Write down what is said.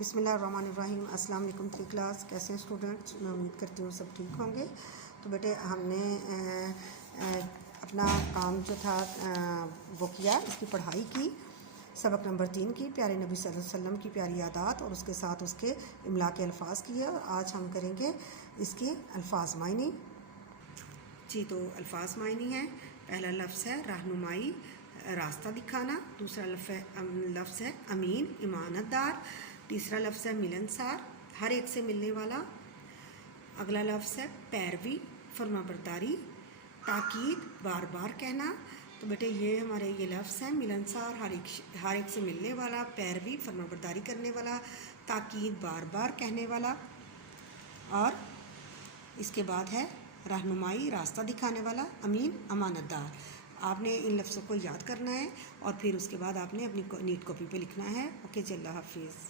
بسم اللہ الرحمن الرحیم۔ السلام علیکم تھری کلاس، کیسے ہیں اسٹوڈنٹس؟ میں امید کرتی ہوں سب ٹھیک ہوں گے۔ تو بیٹے ہم نے اپنا کام جو تھا وہ کیا، اس کی پڑھائی کی، سبق نمبر 3 کی پیارے نبی صلی اللہ علیہ وسلم کی پیاری عادات اور اس کے ساتھ اس کے املا کے الفاظ کیے، اور آج ہم کریں گے اس کے الفاظ معنی۔ جی تو الفاظ معنی ہیں، پہلا لفظ ہے رہنمائی، راستہ دکھانا، دوسرا لفظ ہے امین، امانت دار، تیسرا لفظ ہے ملنسار، ہر ایک سے ملنے والا، اگلا لفظ ہے پیروی، فرما برداری، تاکید، بار بار کہنا۔ تو بیٹے یہ ہمارے یہ لفظ ہیں، ملنسار ہر ایک سے ملنے والا، پیروی فرما برداری کرنے والا، تاکید بار بار کہنے والا، اور اس کے بعد ہے رہنمائی راستہ دکھانے والا، امین امانت دار۔ آپ نے ان لفظوں کو یاد کرنا ہے اور پھر اس کے بعد آپ نے اپنی نیٹ کاپی پہ لکھنا ہے۔ اوکے جی، اللہ حافظ۔